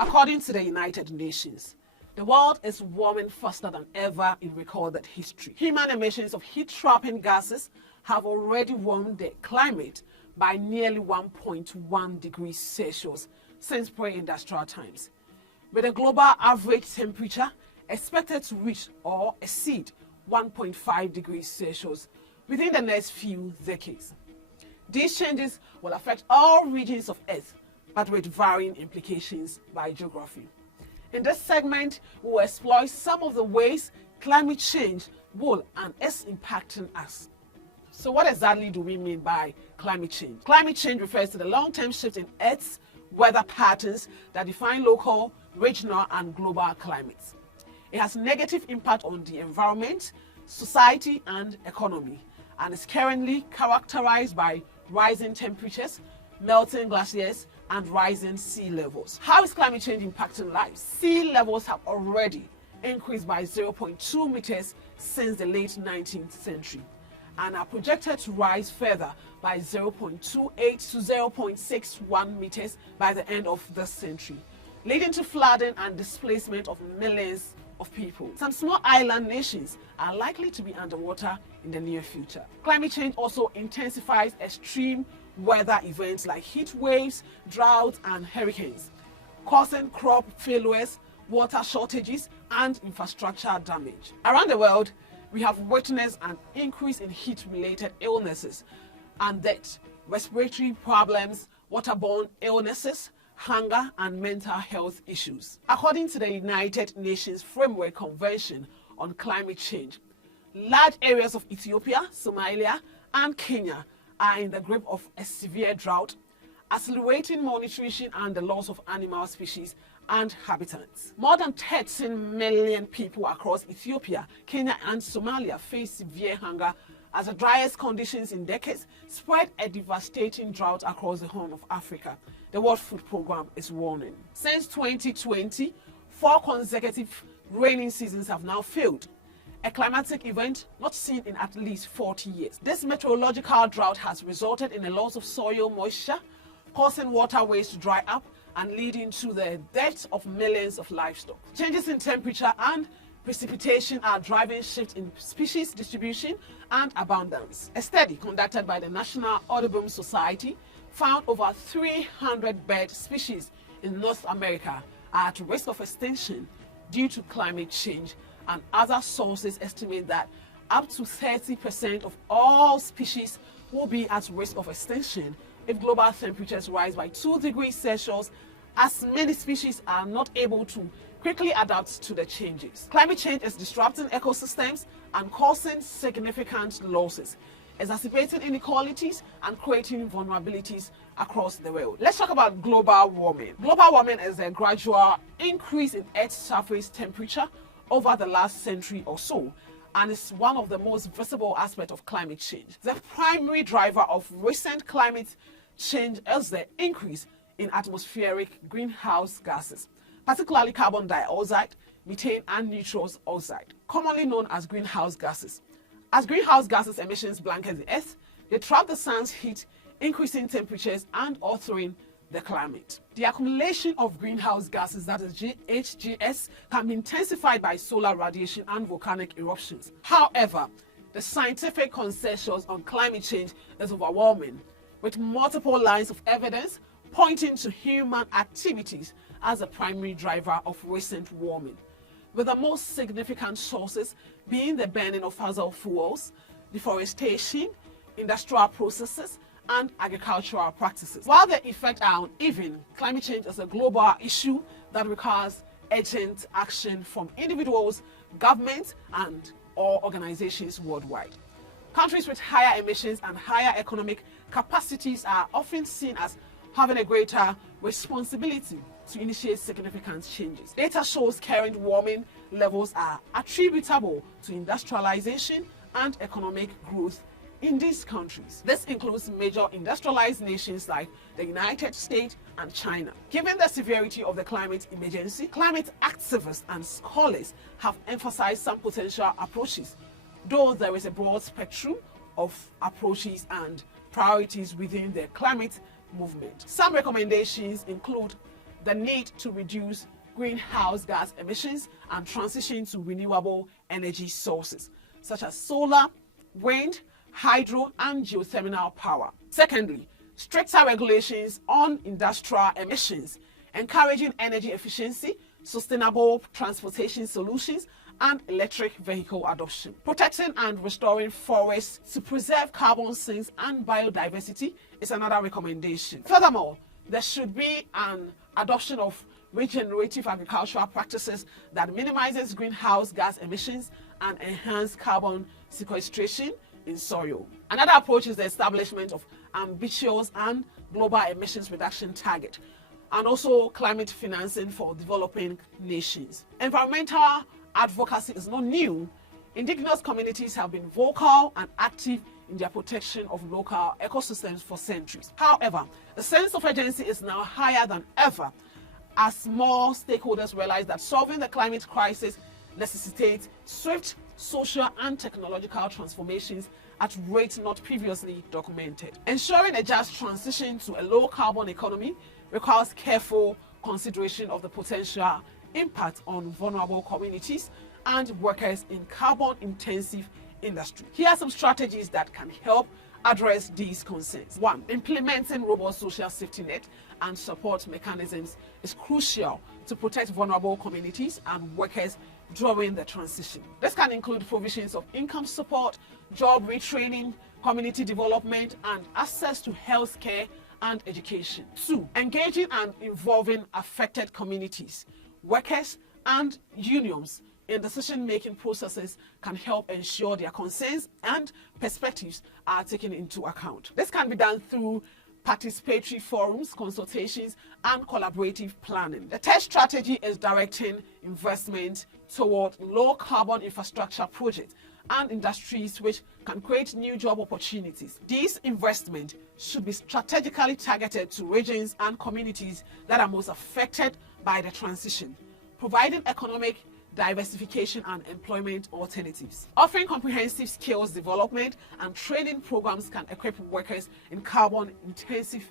According to the United Nations, the world is warming faster than ever in recorded history. Human emissions of heat-trapping gases have already warmed the climate by nearly 1.1 degrees Celsius since pre-industrial times, with a global average temperature expected to reach or exceed 1.5 degrees Celsius within the next few decades. These changes will affect all regions of Earth, but with varying implications by geography. In this segment, we will explore some of the ways climate change will and is impacting us. So what exactly do we mean by climate change? Climate change refers to the long-term shift in Earth's weather patterns that define local, regional, and global climates. It has negative impact on the environment, society, and economy, and is currently characterized by rising temperatures, melting glaciers, and rising sea levels. How is climate change impacting lives? Sea levels have already increased by 0.2 meters since the late 19th century and are projected to rise further by 0.28 to 0.61 meters by the end of this century, leading to flooding and displacement of millions of people. Some small island nations are likely to be underwater in the near future. Climate change also intensifies extreme weather events like heat waves, droughts, and hurricanes, causing crop failures, water shortages, and infrastructure damage. Around the world, we have witnessed an increase in heat-related illnesses and death, respiratory problems, waterborne illnesses, hunger, and mental health issues. According to the United Nations Framework Convention on Climate Change, large areas of Ethiopia, Somalia, and Kenya are in the grip of a severe drought, accelerating malnutrition and the loss of animal species and habitats. More than 13 million people across Ethiopia, Kenya, and Somalia face severe hunger as the driest conditions in decades spread a devastating drought across the Horn of Africa. The World Food Programme is warning. Since 2020, 4 consecutive rainy seasons have now failed, a climatic event not seen in at least 40 years. This meteorological drought has resulted in a loss of soil moisture, causing waterways to dry up and leading to the death of millions of livestock. Changes in temperature and precipitation are driving shifts in species distribution and abundance. A study conducted by the National Audubon Society found over 300 bird species in North America are at risk of extinction due to climate change, and other sources estimate that up to 30% of all species will be at risk of extinction if global temperatures rise by 2 degrees Celsius, as many species are not able to quickly adapt to the changes. Climate change is disrupting ecosystems and causing significant losses, exacerbating inequalities and creating vulnerabilities across the world. Let's talk about global warming. Global warming is a gradual increase in Earth's surface temperature over the last century or so, and is one of the most visible aspects of climate change. The primary driver of recent climate change is the increase in atmospheric greenhouse gases, particularly carbon dioxide, methane, and nitrous oxide, commonly known as greenhouse gases. As greenhouse gases emissions blanket the Earth, they trap the sun's heat, increasing temperatures and altering the climate. The accumulation of greenhouse gases, that is GHGs, can be intensified by solar radiation and volcanic eruptions. However, the scientific consensus on climate change is overwhelming, with multiple lines of evidence pointing to human activities as a primary driver of recent warming, with the most significant sources being the burning of fossil fuels, deforestation, industrial processes, and agricultural practices. While the effects are uneven, climate change is a global issue that requires urgent action from individuals, governments, and all organizations worldwide. Countries with higher emissions and higher economic capacities are often seen as having a greater responsibility to initiate significant changes. Data shows current warming levels are attributable to industrialization and economic growth in these countries. This includes major industrialized nations like the United States and China. Given the severity of the climate emergency, climate activists and scholars have emphasized some potential approaches, though there is a broad spectrum of approaches and priorities within the climate movement. Some recommendations include the need to reduce greenhouse gas emissions and transition to renewable energy sources, such as solar, wind, hydro, and geothermal power. Secondly, stricter regulations on industrial emissions, encouraging energy efficiency, sustainable transportation solutions, and electric vehicle adoption. Protecting and restoring forests to preserve carbon sinks and biodiversity is another recommendation. Furthermore, there should be an adoption of regenerative agricultural practices that minimizes greenhouse gas emissions and enhance carbon sequestration in soil. Another approach is the establishment of ambitious and global emissions reduction target, and also climate financing for developing nations. Environmental advocacy is not new. Indigenous communities have been vocal and active in their protection of local ecosystems for centuries. However, the sense of urgency is now higher than ever as more stakeholders realize that solving the climate crisis necessitates swift social and technological transformations at rates not previously documented. Ensuring a just transition to a low-carbon economy requires careful consideration of the potential impact on vulnerable communities and workers in carbon-intensive industry. Here are some strategies that can help address these concerns. 1. Implementing robust social safety net and support mechanisms is crucial to protect vulnerable communities and workers during the transition. This can include provisions of income support, job retraining, community development, and access to health care and education. 2. Engaging and involving affected communities, workers, and unions in decision-making processes can help ensure their concerns and perspectives are taken into account. This can be done through participatory forums, consultations, and collaborative planning. The third strategy is directing investment toward low-carbon infrastructure projects and industries which can create new job opportunities. These investments should be strategically targeted to regions and communities that are most affected by the transition, providing economic diversification and employment alternatives. Offering comprehensive skills development and training programs can equip workers in carbon-intensive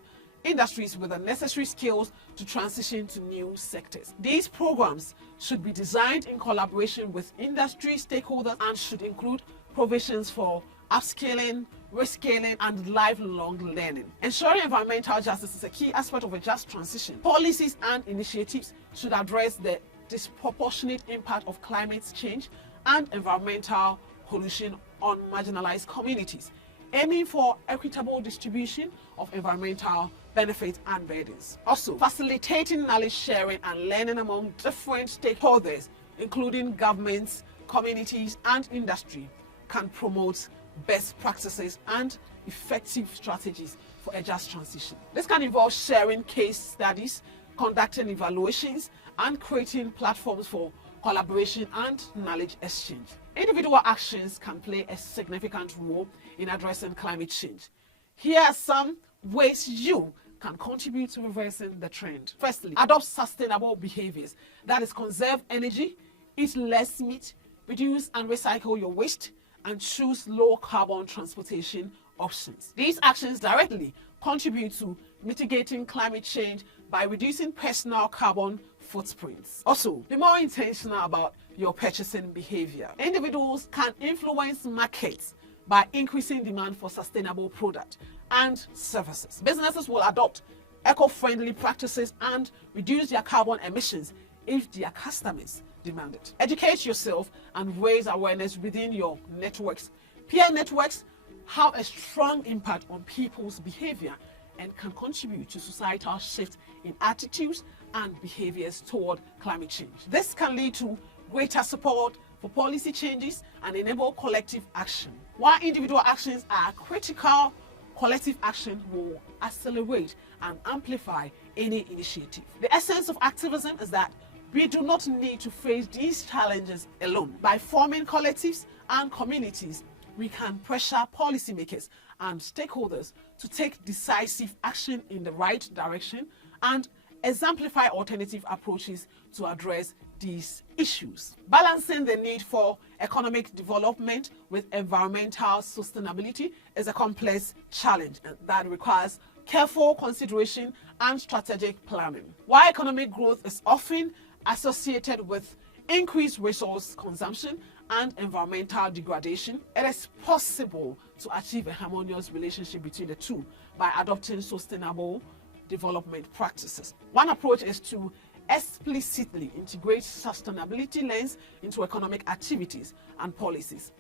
industries with the necessary skills to transition to new sectors. These programs should be designed in collaboration with industry stakeholders and should include provisions for upskilling, reskilling, and lifelong learning. Ensuring environmental justice is a key aspect of a just transition. Policies and initiatives should address the disproportionate impact of climate change and environmental pollution on marginalized communities, aiming for equitable distribution of environmental benefits and burdens. Also, facilitating knowledge sharing and learning among different stakeholders, including governments, communities, and industry, can promote best practices and effective strategies for a just transition. This can involve sharing case studies, conducting evaluations, and creating platforms for collaboration and knowledge exchange. Individual actions can play a significant role in addressing climate change. Here are some ways you can contribute to reversing the trend. Firstly, adopt sustainable behaviors. That is, conserve energy, eat less meat, reduce and recycle your waste, and choose low-carbon transportation options. These actions directly contribute to mitigating climate change by reducing personal carbon footprints. Also, be more intentional about your purchasing behavior. Individuals can influence markets by increasing demand for sustainable products and services. Businesses will adopt eco-friendly practices and reduce their carbon emissions if their customers demand it. Educate yourself and raise awareness within your networks. Peer networks have a strong impact on people's behavior and can contribute to societal shift in attitudes and behaviors toward climate change. This can lead to greater support for policy changes and enable collective action. While individual actions are critical, collective action will accelerate and amplify any initiative. The essence of activism is that we do not need to face these challenges alone. By forming collectives and communities, we can pressure policymakers and stakeholders to take decisive action in the right direction and exemplify alternative approaches to address these issues. Balancing the need for economic development with environmental sustainability is a complex challenge that requires careful consideration and strategic planning. While economic growth is often associated with increased resource consumption and environmental degradation, it is possible to achieve a harmonious relationship between the two by adopting sustainable development practices. One approach is to explicitly integrate sustainability lens into economic activities and policies.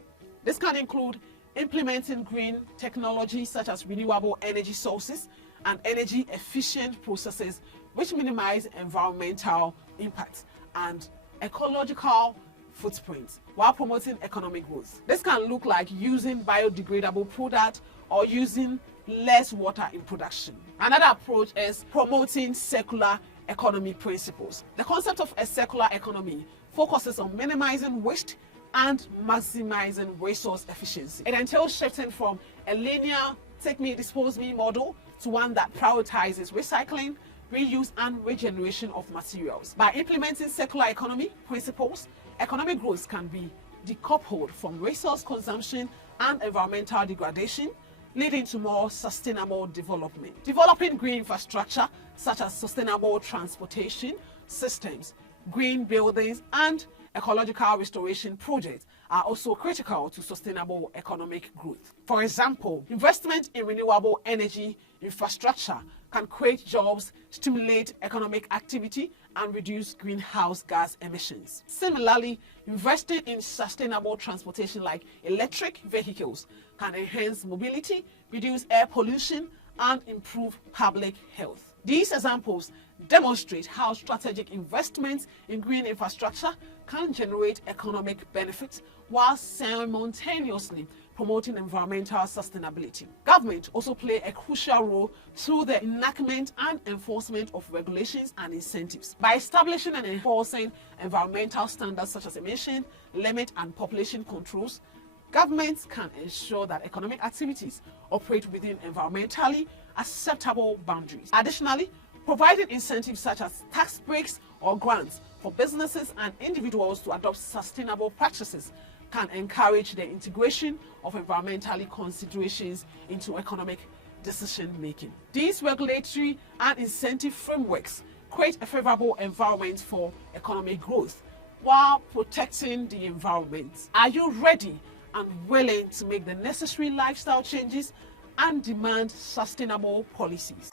This can include implementing green technologies such as renewable energy sources and energy efficient processes which minimize environmental impacts and ecological footprints while promoting economic growth. This can look like using biodegradable products or using less water in production. Another approach is promoting circular economy principles. The concept of a circular economy focuses on minimizing waste and maximizing resource efficiency. It entails shifting from a linear take me, dispose me model to one that prioritizes recycling, reuse, and regeneration of materials. By implementing circular economy principles, economic growth can be decoupled from resource consumption and environmental degradation, leading to more sustainable development. Developing green infrastructure such as sustainable transportation systems, green buildings, and ecological restoration projects are also critical to sustainable economic growth. For example, investment in renewable energy infrastructure can create jobs, stimulate economic activity, and reduce greenhouse gas emissions. Similarly, investing in sustainable transportation like electric vehicles can enhance mobility, reduce air pollution, and improve public health. These examples demonstrate how strategic investments in green infrastructure can generate economic benefits while simultaneously promoting environmental sustainability. Government also play a crucial role through the enactment and enforcement of regulations and incentives. By establishing and enforcing environmental standards such as emission limit and population controls, governments can ensure that economic activities operate within environmentally acceptable boundaries. Additionally, providing incentives such as tax breaks or grants for businesses and individuals to adopt sustainable practices can encourage the integration of environmental considerations into economic decision making. These regulatory and incentive frameworks create a favorable environment for economic growth while protecting the environment. Are you ready and willing to make the necessary lifestyle changes and demand sustainable policies?